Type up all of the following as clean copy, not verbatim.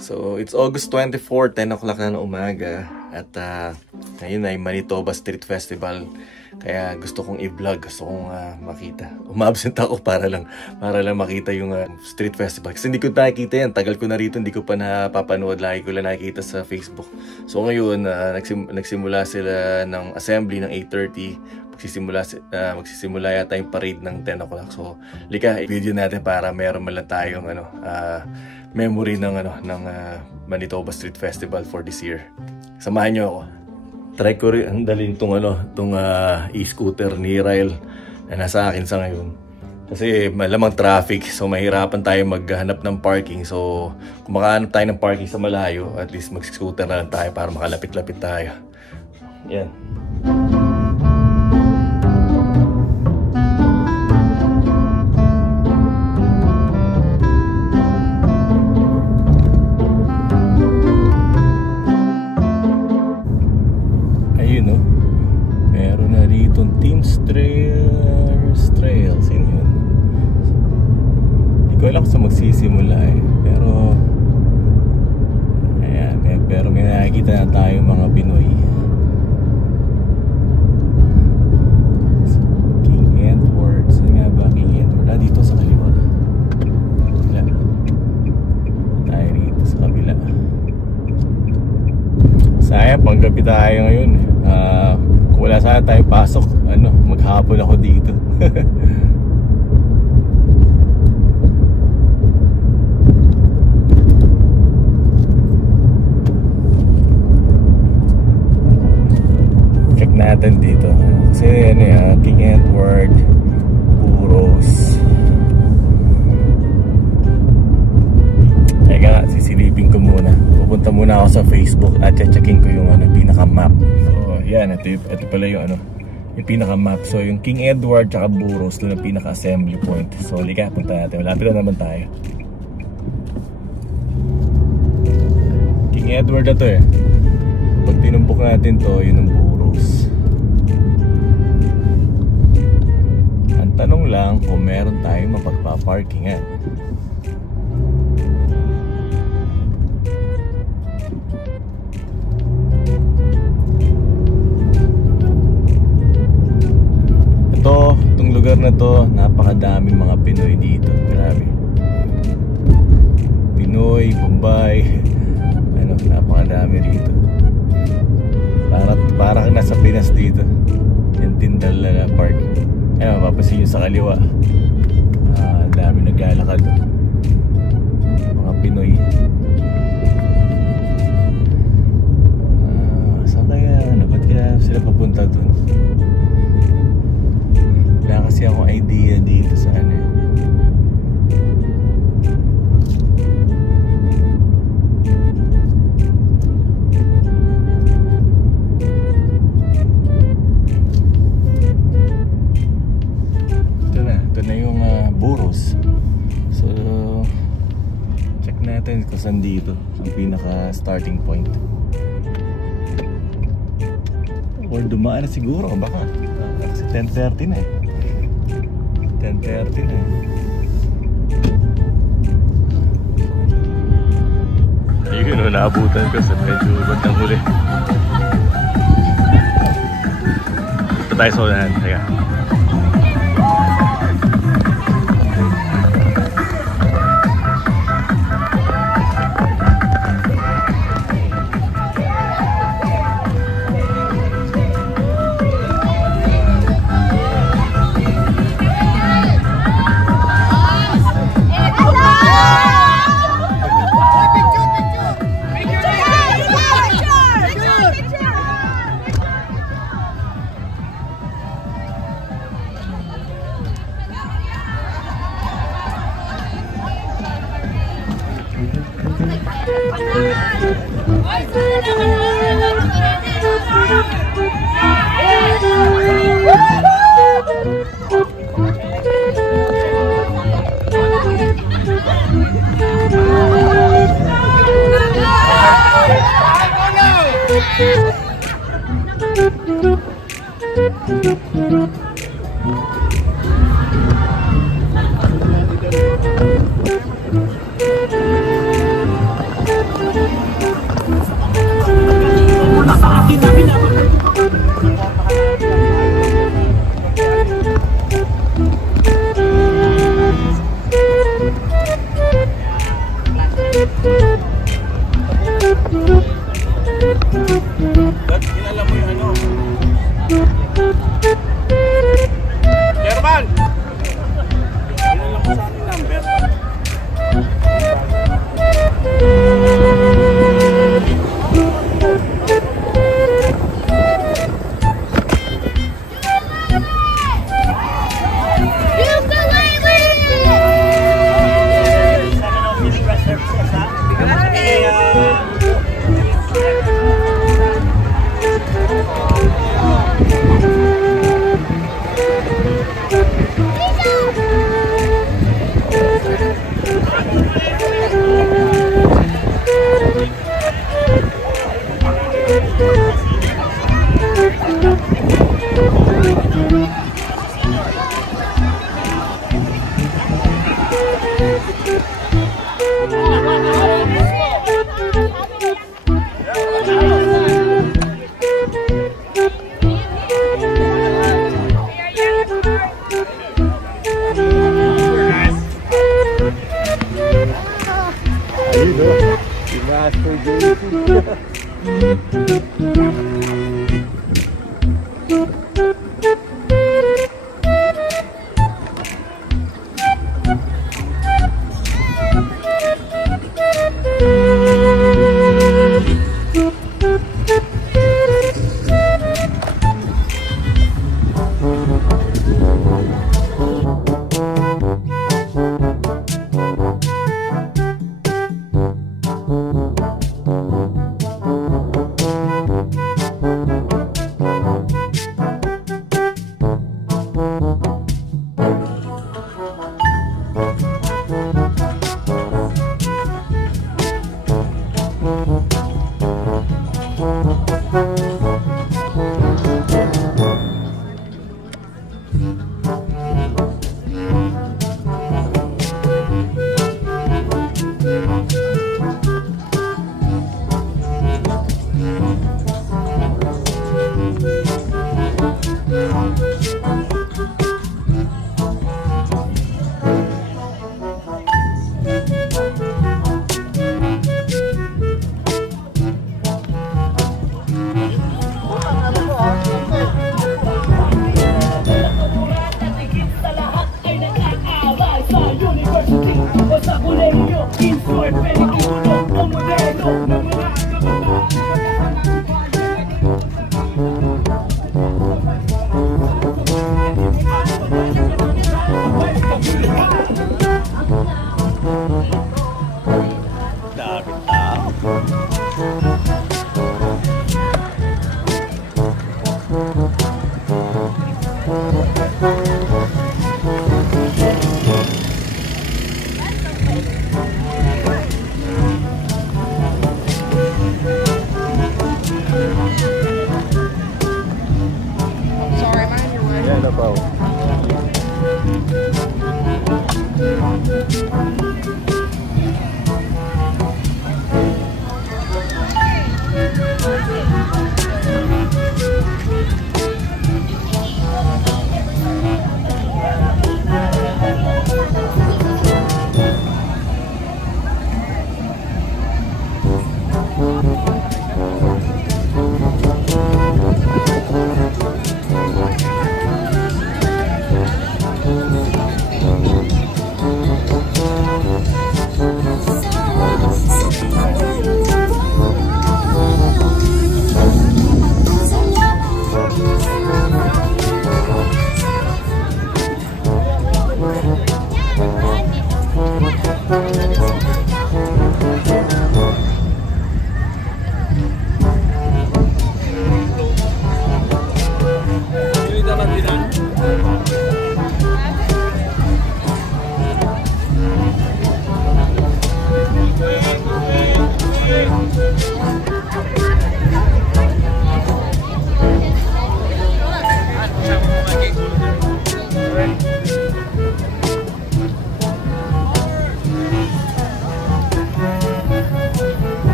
So, it's August 24, 10 o'clock na ng umaga. At ngayon ay Manitoba Street Festival. Kaya gusto kong i-vlog, gusto kong makita. Umabsent ako para lang makita yung street festival. Kasi hindi ko nakikita yan. Tagal ko na rito, hindi ko pa napapanood. Lagi ko lang nakikita sa Facebook. So ngayon, nagsimula sila ng assembly ng 8:30. Magsisimula yata yung parade ng 10 o'clock. So, lika, video natin para meron man lang tayong memory ng Manitoba Street Festival for this year. Samahan nyo ako. Try ko rin ang dalhin tong e-scooter ni Ryle na nasa akin sa ngayon. Kasi malamang traffic, so mahirapan tayo maghanap ng parking. So, kung makahanap tayo ng parking sa malayo, at least mag-scooter na lang tayo para makalapit-lapit tayo. Yan. Trails, yun. Hindi ko alam kung saan magsisimula pero ayan, pero may nakikita na tayong mga Pinoy. King Edward, saan nga ba King Edward? Dito sa kaliwa. Wala tayo rito sa kabila. Sayang, panggabi tayo ngayon. Kung wala sana tayo pasok, maghapon ako dito. Check natin dito. Kasi King Edward, Puros. Teka, sisilipin ko muna. Pupunta muna ako sa Facebook at checkin ko yung pinaka-map. So, yan, ito pala yung yung pinaka-map. So, yung King Edward tsaka Buros, doon ang pinaka-assembly point. So, halika, punta natin. Malapit na naman tayo. King Edward na to Pag tinumbok natin to, yun ang Buros. Ang tanong lang kung meron tayong mapagpaparkingan. Itong lugar na to, napakadaming mga Pinoy dito. Grabe. Pinoy, Bombay, napakadami rito. Para kang nasa Pinas dito. Yung Tindal na park. Ayun, mapapansin nyo sa kaliwa. Dami naglalakad. Mga Pinoy. Saan kaya? Ba't kaya sila papunta dun? Wala kasi akong idea dito sa ito na yung Buros. So, check natin kung saan dito ang pinaka starting point. Or dumaan na siguro, baka kasi 10:30 na 10:30 na Ayun, naabutan ko sa medyo batang huli. Ito tayo sa unahan. Teka. Ba't kinala mo yung ano? German! Kinala mo sa ating number.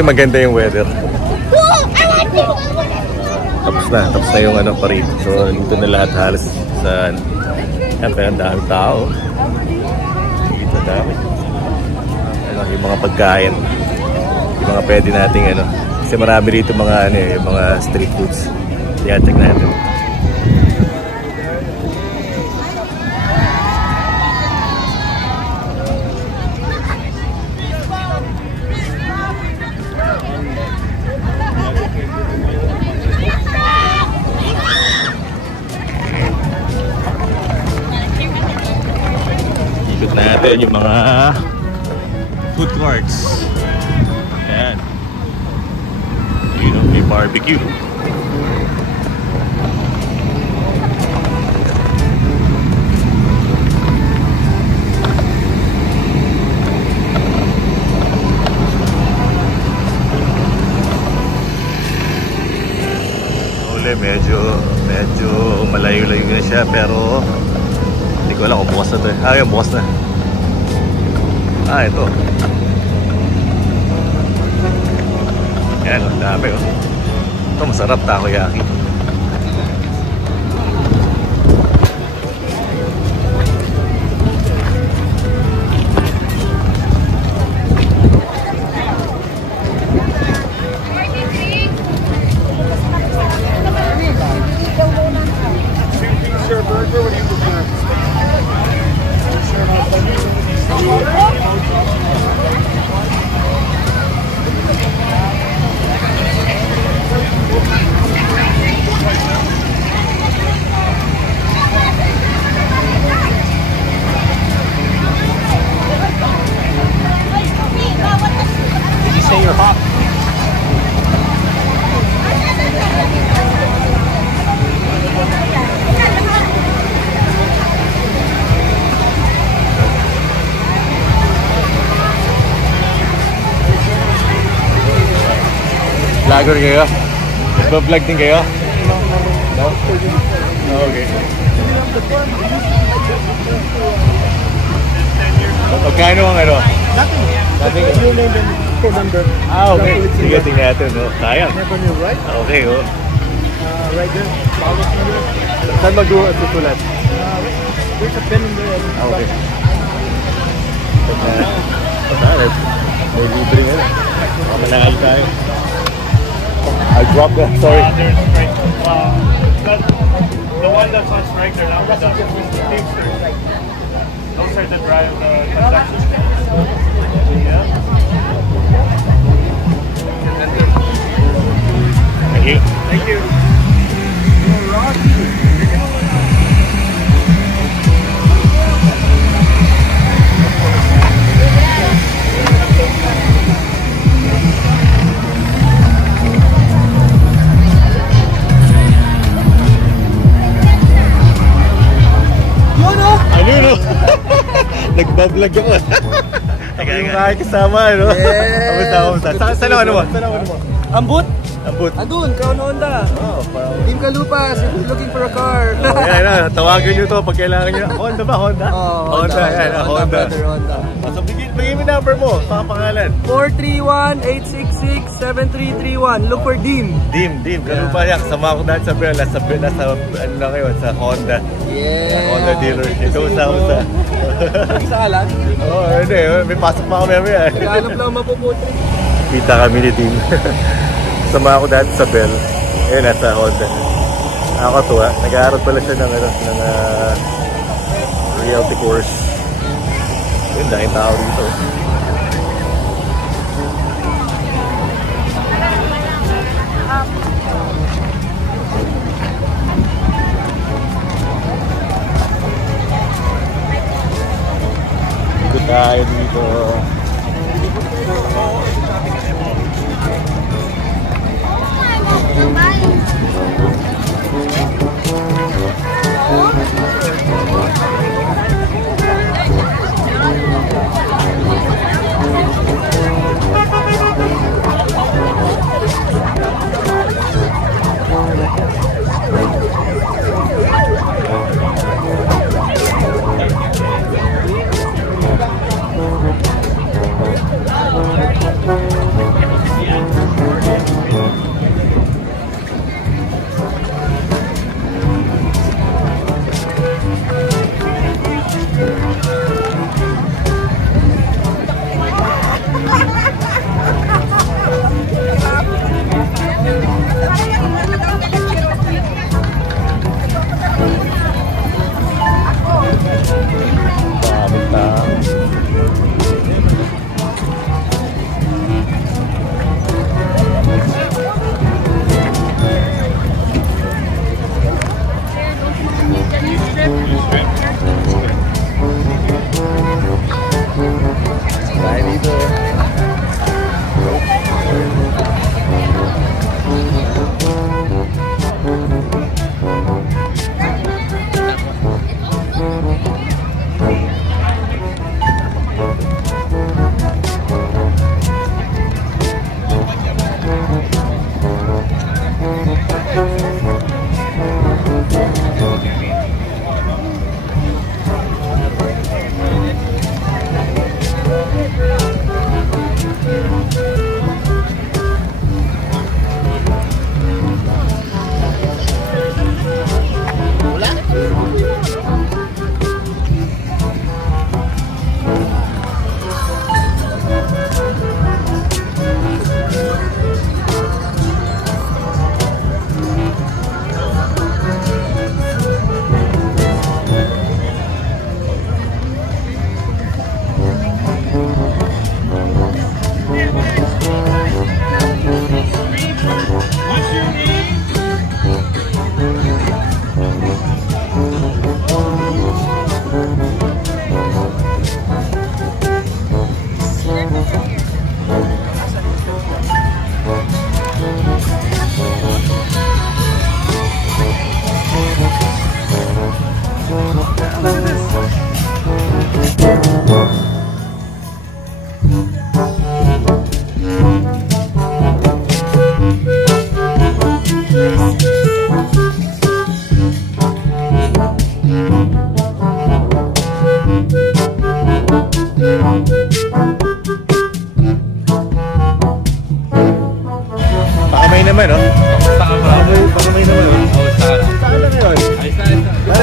Buti maganda yung weather. Tapos na yung ano parade. So dito na lahat halos sa yan, pero ang daming tao. Dito dami. Ano, yung mga pagkain. Yung mga pwede nating ano. Kasi marami dito mga ano, yung mga street foods. Yan, check natin. Ikot natin yung mga food courts. Ayan. You know, may barbecue. Medyo malayo-layo na siya, pero hindi ko alam kung bukas na to eh. Yun, bukas na. Ito. Yan, ang dami oh. Ito masarap, takoyaki. Vlogger kayo? Nagpa-vlog din kayo? No? Okay. Magkano ang ano? Nothing. Okay. Sige, tingnan natin. No? Sayang. Okay, oh. Right there. Saan mag-tutulat? There's a pen in there. Okay. Pagkalit. May libre nga. Manangal tayo. I dropped that, sorry. There's strike. The one that's on strike, they're not with us. Teamsters. Those are the drive, the transactions. Yeah. Thank you. Thank you. Nagbablog ako. Ako yung nakikisama, ano? Yeah! Kamusta? Saan ang ano mo? Ambut? Ambut. Andun, Crown Honda. Oh, parang... Team Kalupas, looking for a car. Yan, tawagan nyo to pag kailangan nyo. Honda ba? Honda? Honda. Yan, Honda. Honda. So, bigay mo number mo, pangalan. 431-866-7331. Look for Dim. Dim. Kalupa yan. Kasama ko dahil sa Bell. Nasa ano lang ngayon, sa Honda. Yeah. Honda dealer. Ikaw sa. Isa ka lang? Oo, hindi. May pasok pa kami. Naghanap lang mapuputi. Kita kami ni Dim. Kasama ako dati sa Bell. Ngayon, nasa Honda. Nakakatuwa. Nag-aaral pala siya ng realty course. Yun, dahil tao dito. Ikot tayo dito.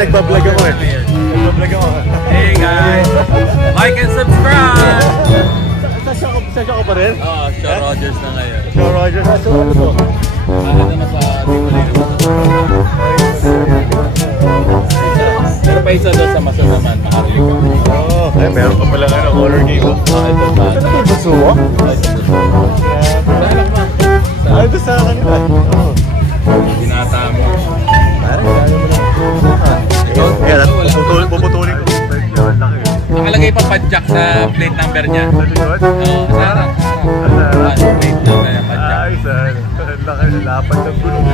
nagbablog ako eh. Nagbablog ako. Hey guys! Like and subscribe! Sa Shaw pa rin? Oo, Shaw Rogers na ngayon. Shaw Rogers na. So ano to? Ano na sa Timolino mo? Pero pa isa doon sa Maso naman, Maharlika. Oo, ay meron pa pala horror game. Ito pa. Ito ba Basuwa? Ay, ito sa kanila. Binata mo. Parang gano'n mo lang. Kaya puputulin ko. Nakalagay pa padjak sa plate number niya. Sa likod? Oo, sa harap. Plate number niya, padjak. Ay, saan? Laki, lapad ng gulong.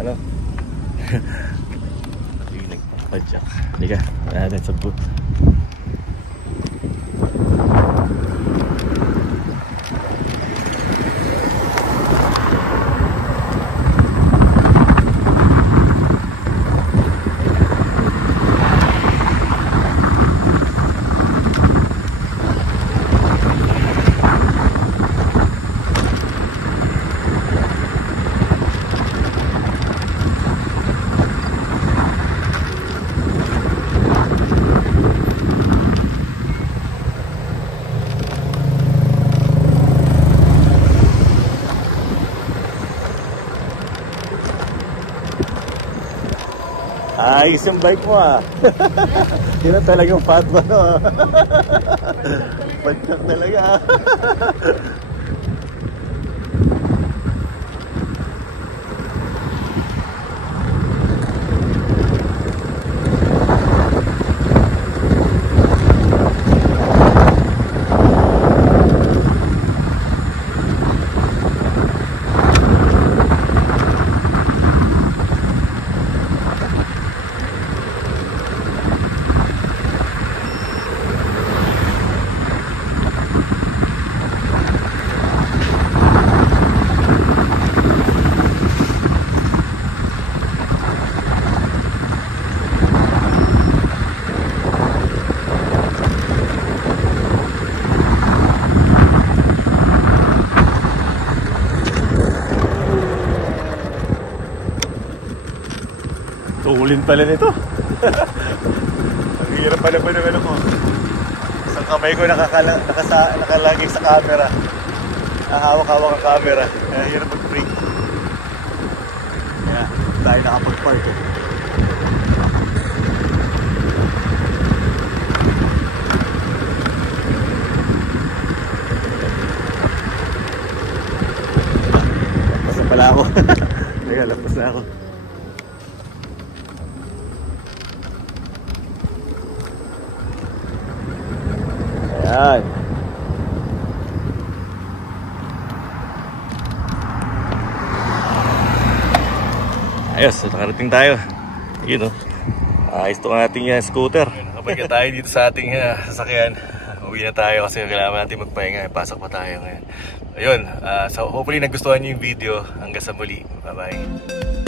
Ano? Nagpapadyak. Halika, wala natin sa booth. Ayos yung bike mo ah. Yun na talagang fat mo no. Pagkat talaga ah. Tuulin pala nito. Ang hirap pala ba ng ano ko. Isang kamay ko nakalagay sa camera. Hawak-hawak ang camera. Kaya hirap mag-brake. Kaya tayo nakapag-park eh. Lampas na pala ako. Teka, lampas na ako. Ayan. Ayos, nakarating tayo. Yun o. Ayos ito ang ating scooter. Nakabalik tayo dito sa ating sasakyan. Uwi na tayo kasi kailangan natin magpahinga. Pasok pa tayo ngayon. Ayun, so hopefully nagustuhan nyo yung video. Hanggang sa muli. Bye bye.